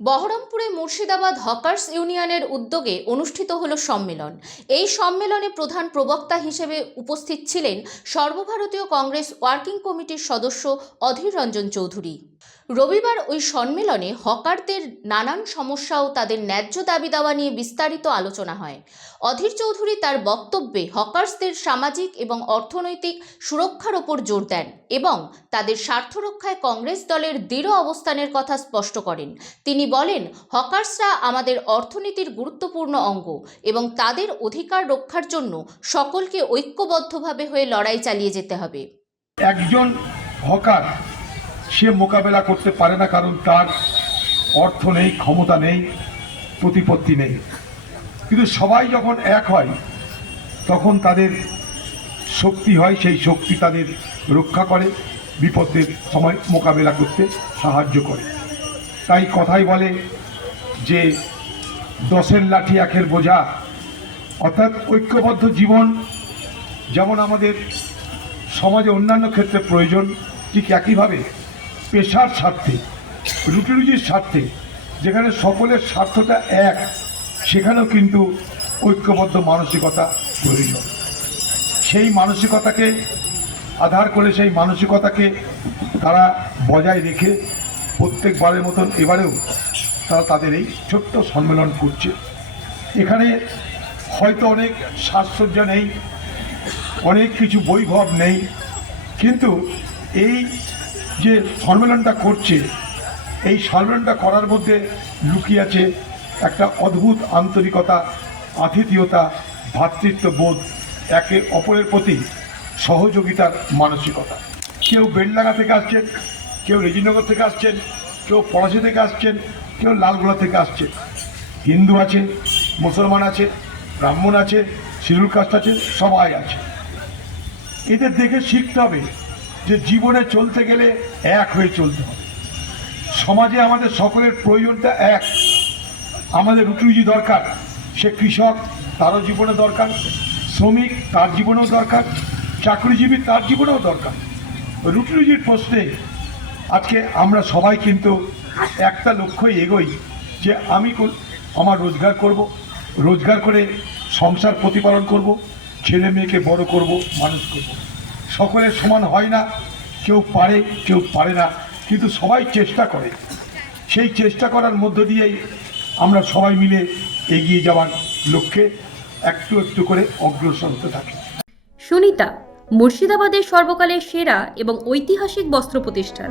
বহরমপুরে মুর্শিদাবাদ হকার্স ইউনিয়নের উদ্যোগে অনুষ্ঠিত হল সম্মেলন। এই সম্মেলনে প্রধান প্রবক্তা হিসেবে উপস্থিত ছিলেন সর্বভারতীয় কংগ্রেস ওয়ার্কিং কমিটির সদস্য অধীর রঞ্জন চৌধুরী। রবিবার ওই সম্মেলনে হকারদের নানান সমস্যা ও তাদের ন্যায্য দাবি দাওয়া নিয়ে বিস্তারিত আলোচনা হয়। অধীর চৌধুরী তার বক্তব্যে হকার্সদের সামাজিক এবং অর্থনৈতিক সুরক্ষার ওপর জোর দেন এবং তাদের স্বার্থ রক্ষায় কংগ্রেস দলের দৃঢ় অবস্থানের কথা স্পষ্ট করেন। তিনি বলেন, হকার্সরা আমাদের অর্থনীতির গুরুত্বপূর্ণ অঙ্গ এবং তাদের অধিকার রক্ষার জন্য সকলকে ঐক্যবদ্ধভাবে হয়ে লড়াই চালিয়ে যেতে হবে। একজন হকার সে মোকাবেলা করতে পারে না কারণ তার অর্থ নেই, ক্ষমতা নেই, প্রতিপত্তি নেই। কিন্তু সবাই যখন এক হয়, তখন তাদের শক্তি হয়, সেই শক্তি তাদের রক্ষা করে, বিপদের সময় মোকাবেলা করতে সাহায্য করে। তাই কথাই বলে যে, দশের লাঠি একের বোঝা। অর্থাৎ ঐক্যবদ্ধ জীবন যেমন আমাদের সমাজে অন্যান্য ক্ষেত্রে প্রয়োজন, ঠিক একইভাবে পেশার স্বার্থে রুটি রুজির স্বার্থে, যেখানে সকলের স্বার্থটা এক, সেখানেও কিন্তু ঐক্যবদ্ধ মানসিকতা প্রয়োজন। সেই মানসিকতাকে আধার করে সেই মানসিকতাকে তারা বজায় রেখে প্রত্যেকবারের মতন এবারেও তারা তাদের এই ছোট্ট সম্মেলন করছে। এখানে হয়তো অনেক সাজসজ্জা নেই, অনেক কিছু বৈভব নেই, কিন্তু এই যে সম্মেলনটা করছে, এই সম্মেলনটা করার মধ্যে লুকিয়ে আছে একটা অদ্ভুত আন্তরিকতা, আতিথীয়তা ভ্রাতৃত্ববোধ একে অপরের প্রতি সহযোগিতার মানসিকতা। কেউ বেলডাঙ্গা থেকে আসছেন, কেউ রেজিনগর থেকে আসছেন, কেউ পলাশি থেকে আসছেন, কেউ লালগোলা থেকে আসছেন। হিন্দু আছে মুসলমান আছে ব্রাহ্মণ আছে শিরুল কাস্ট আছে সবাই আছে এদের দেখে শিখতে হবে যে জীবনে চলতে গেলে এক হয়ে চলতে হবে। সমাজে আমাদের সকলের প্রয়োজনটা এক। আমাদের রুটি দরকার। সে কৃষক, তারও জীবনে দরকার। শ্রমিক, তার জীবনেও দরকার। চাকরিজীবী, তার জীবনেও দরকার। রুটি প্রশ্নে আজকে আমরা সবাই কিন্তু একটা লক্ষ্যই এগোই যে আমি আমার রোজগার করব, রোজগার করে সংসার প্রতিপালন করব, ছেলে মেয়েকে বড় করব, মানুষ করব। সকলের সমান হয় না। কেউ পারে কেউ পারে না। কিন্তু সবাই চেষ্টা করে। সেই চেষ্টা করার মধ্য দিয়েই আমরা সবাই মিলে এগিয়ে যাওয়ার লক্ষ্যে একটু একটু করে অগ্রসর হতে থাকি। সুনিতা, মুর্শিদাবাদের সর্বকালের সেরা এবং ঐতিহাসিক বস্ত্র প্রতিষ্ঠান।